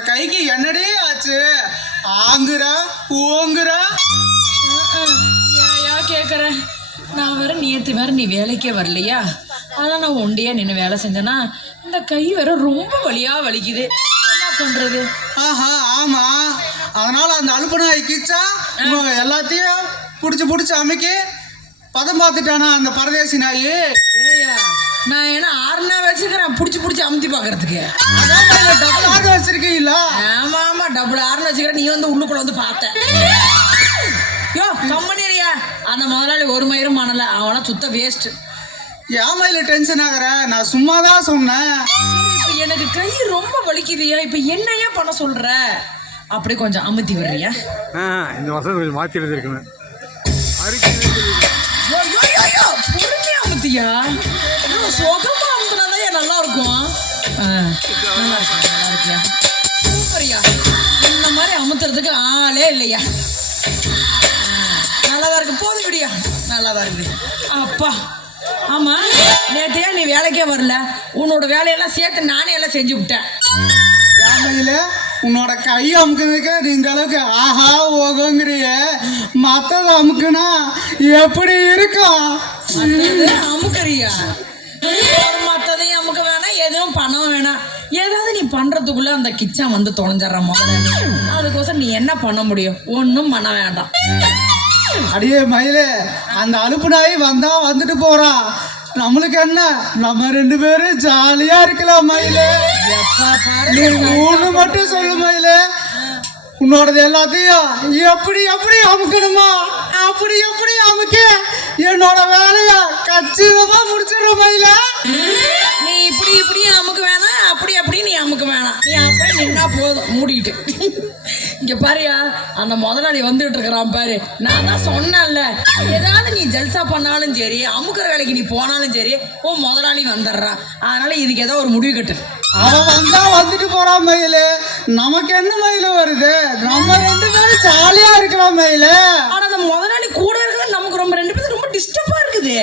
கைக்கு என்னடே ஆச்சு? ஆங்குறா ஓங்குறா. ஏயா கேட்குறேன்? நான் வேற நேற்று வேற நீ வேலைக்கே வரலையா? ஆனால் நான் ஒண்டியா நின்று வேலை செஞ்சேன்னா இந்த கை வேற ரொம்ப வலிக்குது. என்ன பண்றது? ஆஹா ஆமா, அதனால அந்த அலுப்பனாய் கிச்சா எல்லாத்தையும் புடிச்சு அமைக்கி பதம் பார்த்துட்டானா அந்த பரதேசி நாய். ஏயா நான் என்ன ஆறுனா வச்சுக்கிறேன் பிடிச்சி அமுத்தி பார்க்கறதுக்கு. அதான் டபுள் ஆறு வச்சிருக்கீங்களா? ஆமா டபுள் ஆறுன்னு வச்சுக்கிறேன். நீ வந்து உள்ளுக்குள்ள வந்து பார்த்த யோ கம்பெனியா அந்த முதலாளி ஒரு மயிரும் பண்ணல. அவனா சுத்த வேஸ்ட். ஏமாயில டென்ஷன் ஆகுற? நான் சும்மா தான் சொன்னேன். இப்போ எனக்கு கை ரொம்ப வலிக்குதுயா. இப்போ என்னையா பண்ண சொல்ற? அப்படி கொஞ்சம் அமுத்தி வர்றியா? இந்த வருஷம் கொஞ்சம் மாற்றி எழுதிருக்கணும். பொறுமையா அமுத்தியா? சுகமா அமுத்தினாதான் நல்லா இருக்கும். நல்லா இருக்கியா? சூப்பரியா. இந்த மாதிரி அமுத்துறதுக்கு ஆளே இல்லையா? நல்லாதான் இருக்கு. போதும் விடியா, நல்லாதான் இருக்குது. அப்பா ஆமா, நேற்றையா நீ வேலைக்கே வரல. உன்னோட வேலையெல்லாம் சேர்த்து நானே எல்லாம் செஞ்சு விட்டேன். ஏமாயில உன்னோட கை அமுக்குறதுக்கு நீ இந்த அளவுக்கு ஆஹா ஓகோங்கிறிய, மத்தத அமுக்குனா எப்படி இருக்கும்? அமுக்கறியா? மற்றதையும் அமுக்க வேணாம், எதுவும் பண்ண வேணாம். ஏதாவது நீ பண்றதுக்குள்ள அந்த கிச்சன் வந்து தொலைஞ்சிடற முதல்ல. அதுக்கோசரம் நீ என்ன பண்ண முடியும்? ஒன்றும் பண்ண வேண்டாம். அடியே மயிலே, அந்த அலுப்பு நாய் வந்தா வந்துட்டு போறா. நம்மளுக்கு என்ன, நம்ம ரெண்டு பேரும் ஜாலியா இருக்கலாம் மயிலே. நீ ஒண்ணு மட்டும் சொல்லு மயிலே, உன்னோடது எல்லாத்தையும் எப்படி அமுக்கணுமா அப்படி அமுக்க என்னோட வேலைய கச்சிதமா முடிச்சிடும் மயில. நீ இப்படி அமுக்க வேணாம், அப்படி நீ அமுக்க வேணாம். நீ அப்படியே நின்னா போதும் மூடிக்கிட்டு. இங்க பாரியா, அந்த முதலாளி வந்துட்டு இருக்கிறான் பாரு. நான் தான் சொன்னேன்ல, ஏதாவது நீ ஜல்சா பண்ணாலும் சரி, அமுக்கிற வேலைக்கு நீ போனாலும் சரி, உன் முதலாளி வந்துடுறான். அதனால இதுக்கு ஏதோ ஒரு முடிவு கட்டு. அவன் வந்தா வந்துட்டு போறான் மயில. நமக்கு என்ன மயில வருது? நம்ம ரெண்டு பேரும் ஜாலியா இருக்கலாம் மயில. ஆனா அந்த முதலாளி கூட இருக்கிறது நமக்கு ரொம்ப ரெண்டு பேரும் ரொம்ப டிஸ்டர்பா இருக்குது.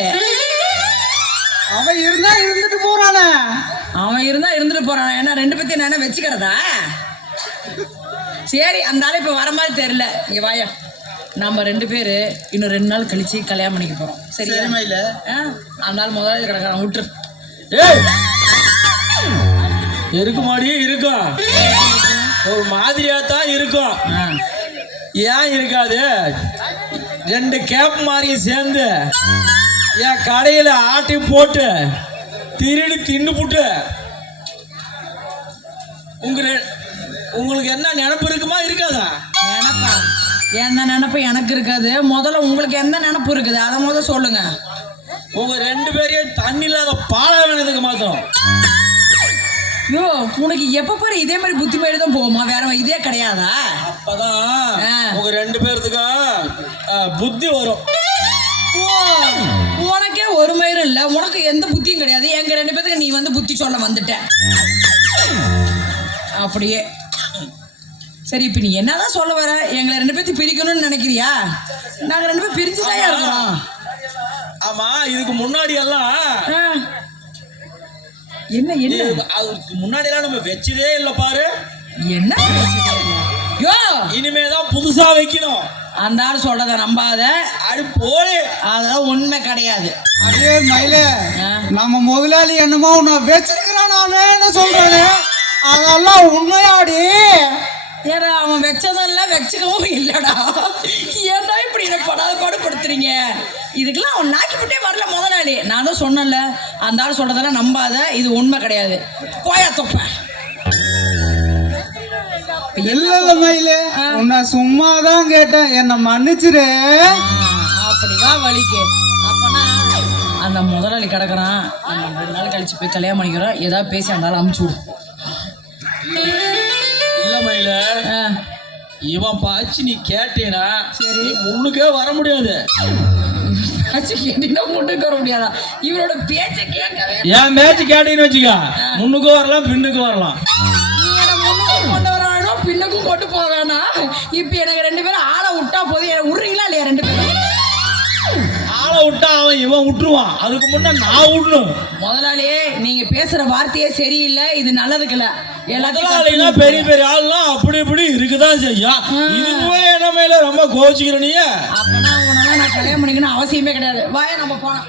அவன் இருந்தா இருந்துட்டு போறானே. அவன் இருந்தா இருந்துட்டு போறான். ஏன்னா ரெண்டு பேத்தையும் நான் வச்சுக்கிறதா? சரி, அந்த ஆள் இப்ப வர மாதிரி தெரியல. இங்க வாயா, நம்ம ரெண்டு பேரு இன்னும் 2 நாள் கழிச்சு கல்யாணம் பண்ணிக்க போறோம். சரி மயில? அந்த ஆள் முதலாளி கிடக்கிறான், விட்டுரு. இருக்குமாடியே இருக்கும், ஒரு மாதிரியா தான் இருக்கும். ஏன் இருக்காது? 2 கேப் மாதிரியும் சேர்ந்து என் கடையில் ஆட்டி போட்டு திருடி தின்னு புட்டு உங்களுக்கு என்ன நினப்பு இருக்குமா இருக்காதா? நினப்பா? என்ன நினப்பு எனக்கு இருக்காது. முதல்ல உங்களுக்கு எந்த நினப்பு இருக்குது அதை முதல்ல சொல்லுங்க. உங்க 2 பேரையும் தண்ணி இல்லாத பாலை வேணதுக்கு மாத்தோம். யோ, உனக்கு எப்ப பாரு இதே மாதிரி புத்தி மாதிரி தான் போகுமா? வேற இதே கிடையாதா? அப்பதான் உங்க 2 பேர்த்துக்கும் புத்தி வரும். உனக்கே ஒரு மயிரும் இல்ல, உனக்கு எந்த புத்தியும் கிடையாது. எங்க 2 பேருக்கு நீ வந்து புத்தி சொல்ல வந்துட்ட. அப்படியே சரி, இப்ப நீ என்னதான் சொல்ல வர? எங்களை 2 பேர்த்தையும் பிரிக்கணும்னு நினைக்கிறியா? நாங்க 2 பேரும் பிரிச்சுதான் இருக்கிறோம். ஆமா, இதுக்கு முன்னாடி எல்லாம் என்ன அதுக்கு முன்னாடி எல்லாம் நம்ம வச்சதே இல்ல பாரு. என்ன யோ, இனிமேதான் புதுசா வைக்கணும். அந்த ஆள் சொல்றத நம்பாத. அடி போடு, அதெல்லாம் உண்மை கிடையாது. அடே மயில, நம்ம முதலாளி என்னமோ உன்னை வச்சிருக்கிறானு சொல்றானே, அதெல்லாம் உண்மையாடி? ஏன்னா அவன் வச்சதும் இல்லை, வச்சுக்கவும் இல்லடா. ஏன்டா இப்படி இதை பாடுபடுத்துறீங்க? இதுக்கெல்லாம் அவன் நாக்கிப்பட்டே வரல முதலாளி. நான் தான் சொன்னேன்ல, அந்த ஆள் சொல்றதெல்லாம் நம்பாத, இது உண்மை கிடையாது. போயா தொப்பேன். இல்ல மயில, உன்னை சும்மாதான் கேட்டேன், என்ன மன்னிச்சிரு. அப்படிதான் வலிக்கு. அப்பனா அந்த முதலாளி கிடக்குறான், 2 நாள் கழிச்சு போய் கல்யாணம் பண்ணிக்கிறோம். ஏதாவது பேசி அந்த ஆள் அமுச்சு விடு. இல்ல மயில, இவன் பாச்சு நீ கேட்டீனா சரி, முன்னுக்கே வர முடியாது. முன்னுக்கு வர முடியாதா? இவரோட பேச்ச கேட்கவே. என் பேச்சு கேட்டீங்கன்னு வச்சுக்க, முன்னுக்கும் வரலாம் பின்னுக்கும் வரலாம். கொண்டு வரணும், பின்னுக்கும் கொண்டு போவேனா? இப்ப எனக்கு 2 பேரும் ஆளை விட்டா போதும். எனக்கு விடுறீங்களா இல்லையா? 2 பேரும் ஆளை விட்டா அவன் இவன் விட்டுருவான். அதுக்கு முன்ன நான் விடணும். முதலாளியே, நீங்க பேசுற வார்த்தையே சரியில்லை. இது நல்லதுக்குல. முதலாளினா பெரிய பெரிய ஆள்லாம் அப்படி இப்படி இருக்குதான் செய்யும். இது போய் என்ன மேல ரொம்ப கோச்சிக்கிற நீ. அப்பனா உனனா நான் கல்யாணம் பண்ணிக்கணும் அவசியமே கிடையாது. வாயா நம்ம போலாம்.